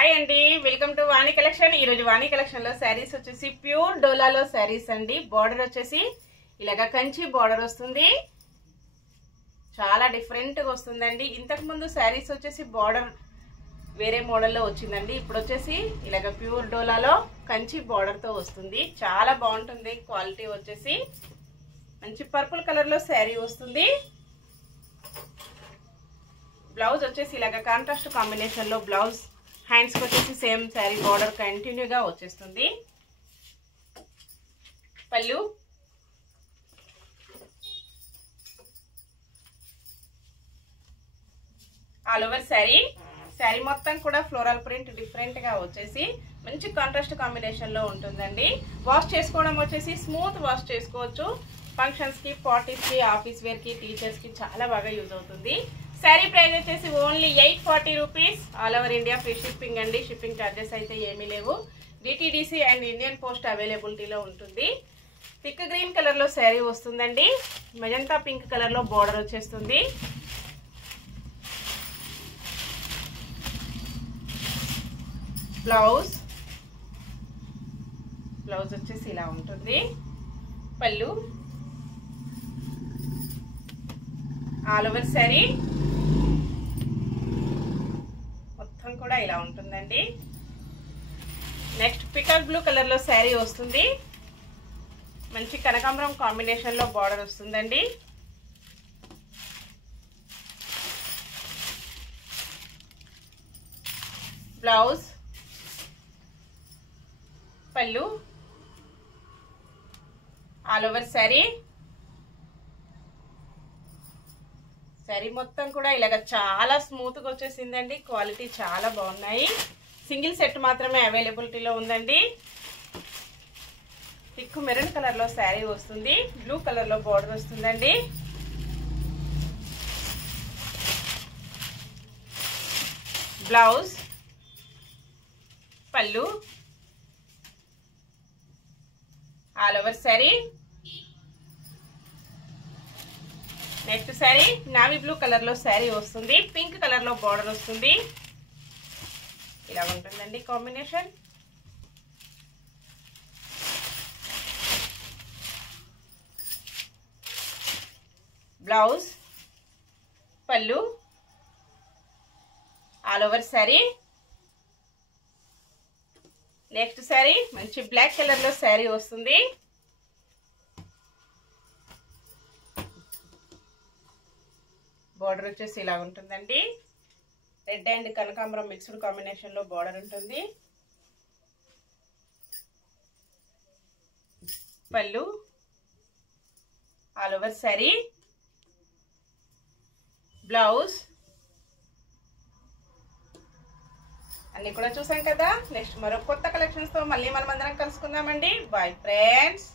Hi అండి, welcome to Vani collection. ఈ రోజు వాణి కలెక్షన్ లో శారీస్ వచ్చేసి ప్యూర్ డోలాలో శారీస్ అండి. బార్డర్ వచ్చేసి ఇలాగా కంచి బార్డర్ వస్తుంది. చాలా డిఫరెంట్ గా వస్తుందండి. ఇంతకు ముందు శారీస్ వచ్చేసి బార్డర్ వేరే మోడల్లో వచ్చిందండి. ఇప్పుడు వచ్చేసి ఇలాగ ప్యూర్ డోలాలో కంచి బార్డర్ తో వస్తుంది. చాలా బాగుంటుంది. క్వాలిటీ వచ్చేసి మంచి పర్పుల్ కలర్ లో శారీ వస్తుంది. బ్లౌజ్ వచ్చేసి ఇలాగ కాంట్రాస్ట్ కాంబినేషన్ లో బ్లౌజ్, హ్యాండ్స్ కి వచ్చేసి సేమ్ శారీ బార్డర్ కంటిన్యూగా వచ్చేస్తుంది. పళ్ళు, ఆల్ ఓవర్ శారీ మొత్తం కూడా ఫ్లోరల్ ప్రింట్ డిఫరెంట్ గా వచ్చేసి మంచి కాంట్రాస్ట్ కాంబినేషన్ లో ఉంటుందండి. వాష్ చేసుకోవడం వచ్చేసి స్మూత్ వాష్ చేసుకోవచ్చు. ఫంక్షన్స్ కి, పార్టీస్ కి, ఆఫీస్ వేర్ కి, టీచర్స్ కి చాలా బాగా యూజ్ అవుతుంది. శారీ ప్రైస్ వచ్చేసి only 840 rupees. All over India free shipping అండి. షిప్పింగ్ ఛార్జెస్ అయితే ఏమీ లేవు. డిటిడిసి అండ్ ఇండియన్ పోస్ట్ అవైలబిలిటీలో ఉంటుంది. థిక్ గ్రీన్ కలర్ లో శారీ వస్తుందండి. మెజంతా పింక్ కలర్ లో బార్డర్ వచ్చేస్తుంది. బ్లౌజ్ వచ్చేసి ఇలా ఉంటుంది. పళ్ళు, ఆల్ ఓవర్ శారీ మొత్తం కూడా ఇలా ఉంటుందండి. నెక్స్ట్ పికాక్ బ్లూ కలర్ లో శారీ వస్తుంది. మంచి కనకాంబరం కాంబినేషన్ లో బార్డర్ వస్తుందండి. బ్లౌజ్, పళ్ళు, ఆల్ ఓవర్ శారీ మొత్తం కూడా ఇలాగ చాలా స్మూత్ గా వచ్చేసిందండి. క్వాలిటీ చాలా బాగున్నాయి. సింగిల్ సెట్ మాత్రమే అవైలబిలిటీలో ఉందండి. థిక్ మెరూన్ కలర్ లో శారీ వస్తుంది. బ్లూ కలర్ లో బార్డర్ వస్తుందండి. బ్లౌజ్, పళ్ళు, all over sari. Next sari navy blue colour లో శారీ వస్తుంది. పింక్ కలర్ లో బార్డర్ వస్తుంది. ఇలా ఉంటుందండి కాంబినేషన్. బ్లౌజ్, పళ్ళు, all over sari. Next sari మంచి బ్లాక్ కలర్ లో శారీ వస్తుంది. బార్డర్ వచ్చేసి ఇలా ఉంటుందండి. రెడ్ అండ్ కనకాంబరం మిక్స్డ్ కాంబినేషన్ లో బార్డర్ ఉంటుంది. పళ్ళు, ఆల్ ఓవర్ శారీ. బ్లౌజ్ అన్ని కూడా చూసాం కదా. నెక్స్ట్ మరో కొత్త కలెక్షన్స్ తో మళ్ళీ మనం అందరం కలుసుకుందామండి. Bye friends.